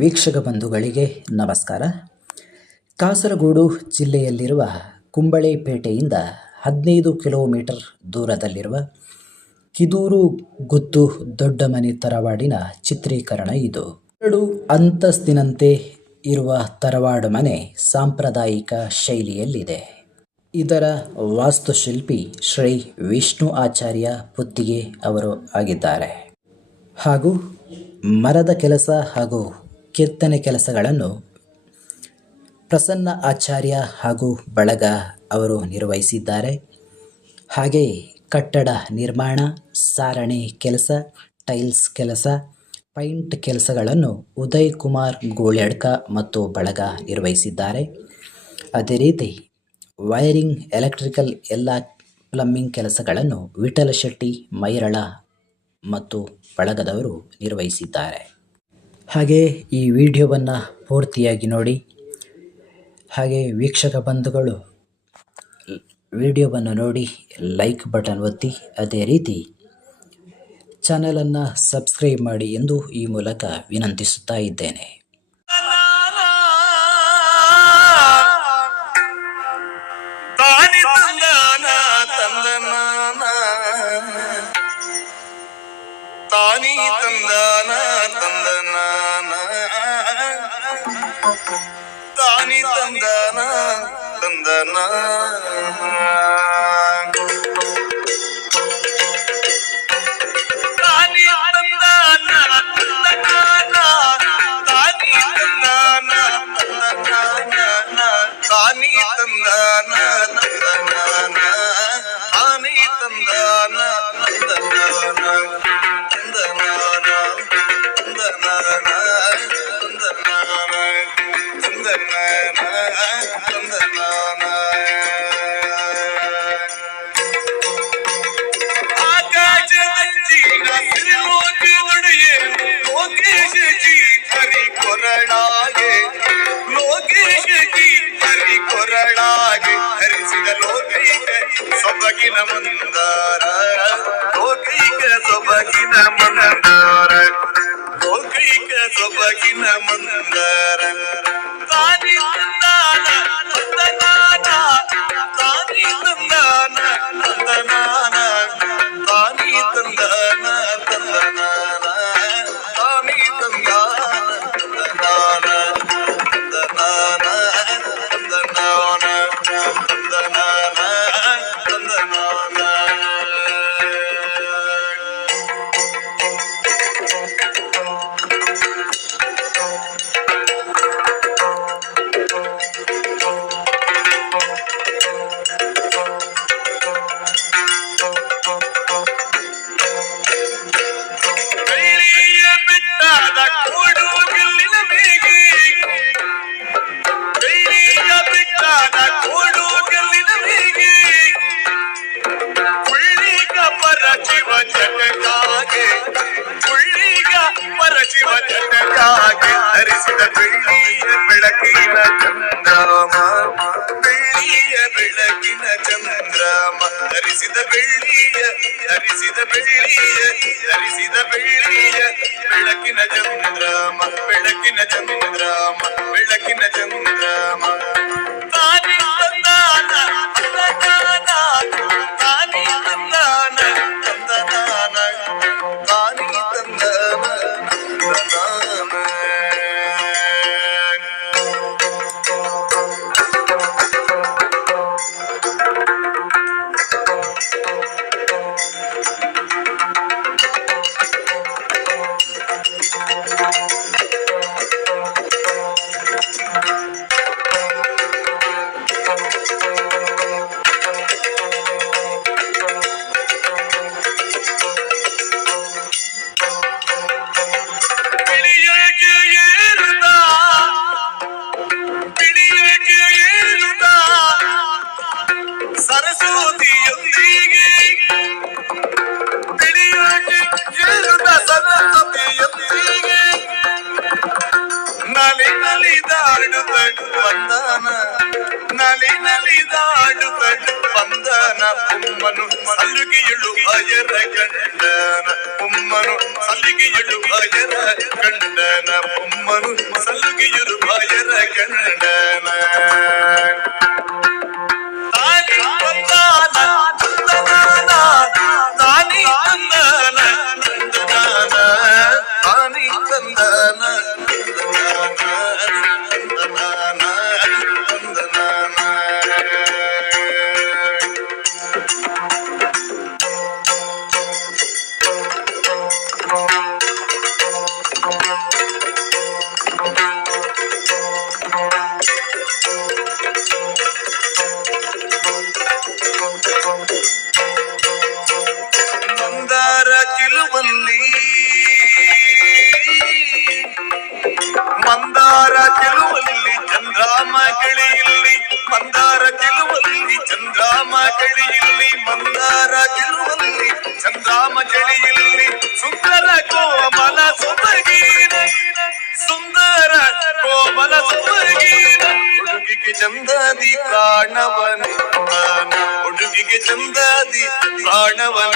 ವೀಕ್ಷಕ ಬಂಧುಗಳಿಗೆ ನಮಸ್ಕಾರ. ಕಾಸರಗೋಡು ಜಿಲ್ಲೆಯಲ್ಲಿರುವ ಕುಂಬಳೆಪೇಟೆಯಿಂದ 15 ಕಿಲೋಮೀಟರ್ ದೂರದಲ್ಲಿರುವ ಕಿದೂರು ಗುತ್ತು ದೊಡ್ಡಮನೆ ತರವಾಡಿನ ಚಿತ್ರೀಕರಣ ಇದು. 2 ಅಂತಸ್ತಿನಂತೆ ಇರುವ ತರವಾಡು ಮನೆ ಸಾಂಪ್ರದಾಯಿಕ ಶೈಲಿಯಲ್ಲಿದೆ. ಇದರ ವಾಸ್ತುಶಿಲ್ಪಿ ಶ್ರೀ ವಿಷ್ಣು ಆಚಾರ್ಯ ಪುತ್ತಿಗೆ ಅವರು ಆಗಿದ್ದಾರೆ. ಹಾಗೂ ಮರದ ಕೆಲಸ ಹಾಗೂ ಕೆತ್ತನೆ ಕೆಲಸಗಳನ್ನು ಪ್ರಸನ್ನ ಆಚಾರ್ಯ ಹಾಗೂ ಬಳಗ ಅವರು ನಿರ್ವಹಿಸಿದ್ದಾರೆ. ಹಾಗೆಯೇ ಕಟ್ಟಡ ನಿರ್ಮಾಣ, ಸಾರಣೆ ಕೆಲಸ, ಟೈಲ್ಸ್ ಕೆಲಸ, ಪೈಂಟ್ ಕೆಲಸಗಳನ್ನು ಉದಯ್ ಕುಮಾರ್ ಗೋಳ್ಯಡ್ಕ ಮತ್ತು ಬಳಗ ನಿರ್ವಹಿಸಿದ್ದಾರೆ. ಅದೇ ರೀತಿ ವೈರಿಂಗ್, ಎಲೆಕ್ಟ್ರಿಕಲ್ ಎಲ್ಲ ಪ್ಲಂಬಿಂಗ್ ಕೆಲಸಗಳನ್ನು ವಿಠಲ ಶೆಟ್ಟಿ ಮೈರಳ ಮತ್ತು ಬಳಗದವರು ನಿರ್ವಹಿಸಿದ್ದಾರೆ. ಹಾಗೆ ಈ ವಿಡಿಯೋವನ್ನು ಪೂರ್ತಿಯಾಗಿ ನೋಡಿ. ಹಾಗೆ ವೀಕ್ಷಕ ಬಂಧುಗಳು ವಿಡಿಯೋವನ್ನು ನೋಡಿ ಲೈಕ್ ಬಟನ್ ಒತ್ತಿ, ಅದೇ ರೀತಿ ಚಾನಲನ್ನು ಸಬ್ಸ್ಕ್ರೈಬ್ ಮಾಡಿ ಎಂದು ಈ ಮೂಲಕ ವಿನಂತಿಸುತ್ತಾ ಇದ್ದೇನೆ. ತಾನಿ ತಂದಾನ ತಂದನಾನ ತಾನಿ ತಂದಾನ ತಂದನ ತಾನಿ ತಂದಾನ ತಂದನಾನ ತಾನಿ ತಂದಾನ ತಂದನಾನ ತಾನಿ ತಂದಾನ ತಂದನಾನ ತಾನಿ ತಂದಾನ ಹರಿಸಿದ ಲೋಕೈಕ ಸೊಬಗಿನ ಮಂದಾರ, ಲೋಕೈಕ ಸೊಬಗಿನ ಮಂದಾರ, ಲೋಕೈಕ ಸೊಬಗಿನ ಮಂದಾರ. ತಾನಿ ತಂದಾನ ತಂದನಾನ ತಾನಿ ತಂದಾನ ತಂದನಾನ ತಾನಿ ತಂದಾನ ತಂದನಾನ ತಾನಿ ತಂದಾನ ತಂದನಾನ ತಂದನಾನ ತಂದನಾನ ತಂದನಾನ ತಂದನಾನ. ಬೆಳ್ಳಿಯ ಬೆಟ್ಟದ ಕೊಡುಗಲ್ಲಿನ ಮೇಗೆ, ಬೆಳ್ಳಿಯ ಬೆಟ್ಟದ ಕೊಡುಗಲ್ಲಿನ ಮೇಗೆ, ಕುಳ್ಳಿಗ ಪರಶಿವ ಜಟಕಾಗೆ, ಕುಳ್ಳಿಗ ಪರಶಿವ ಜಟಕಾಗೆ ಹರಿಸಿದ ಬೆಳ್ಳಿಯ ಬೆಳಕಿನ ಚಂದ್ರಮ, ಬೆಳ್ಳಿಯ ಬೆಳಕಿನ ಚಂದ್ರಮ ಹರಿಸಿದ ಬೆಳ್ಳಿಯ ಹರಿಸಿದ ಬೆಳ್ಳಿಯ ಹರಿಸಿದ ಬೆಳ್ಳಿಯ ಬೆಳಕಿನ ಚಂದ್ರಮ, ಬೆಳಕಿನ ಚಂದ್ರಮ, ಬೆಳಕಿನ ಚಂದ್ರಮ. ತಾನಿ ತಂದಾನ ತಂದನಾನ ತಾನಿ ತಂದಾನ ತಂದನಾನ ತಾನಿ ತಂದಾನ ತಂದನಾನ. ಸರಸ್ವತಿಯೊಂದಿಗೆ ಬಿಡಿಯಾಗಿ ಏರುತ್ತ ಸರಸ್ವತಿಯೊಂದಿಗೆ ನಲಿ ನಲಿದಾಡುತ್ತ ಬಂದನ, ನಲಿ ನಲಿದಾಡುತ್ತ ಬಂದನ ಉಮ್ಮನು ಸಲ್ಲಿಗೆಯಳು ಭಯರ ಗಂಡನ, ಉಮ್ಮನು ಸಲ್ಲಿಗೆಯಳು ಭಯರ ಗಂಡನ, ಉಮ್ಮನು ತಂದನ ತಂದನ ತಂದನ. ಮಂದಾರ ಚೆಲುವಲ್ಲಿ ಮಂದಾರ ಚೆಲುವಲ್ಲಿ ಚಂದ್ರಾಮ ಗಳಿಯಲ್ಲಿ ಮಂದಾರ ಚೆಲುವಲ್ಲಿ ಚಂದ್ರಾಮ ಗಳಿಯಲ್ಲಿ ಮಂದಾರ ಚೆಲುವಲ್ಲಿ ಚಂದ್ರಾಮ ಚಳಿಯಲ್ಲಿ ಸುಂದರ ಕೋಮಲ ಸೊಬಗೀನ ಸುಂದರ ಕೋಮಲ ಸೊಬಗೀನ ಹುಡುಗಿಗೆ ಚಂದಾದಿ ಪ್ರಾಣವನ ಹುಡುಗಿಗೆ ಚಂದಾದಿ ಪ್ರಾಣವನ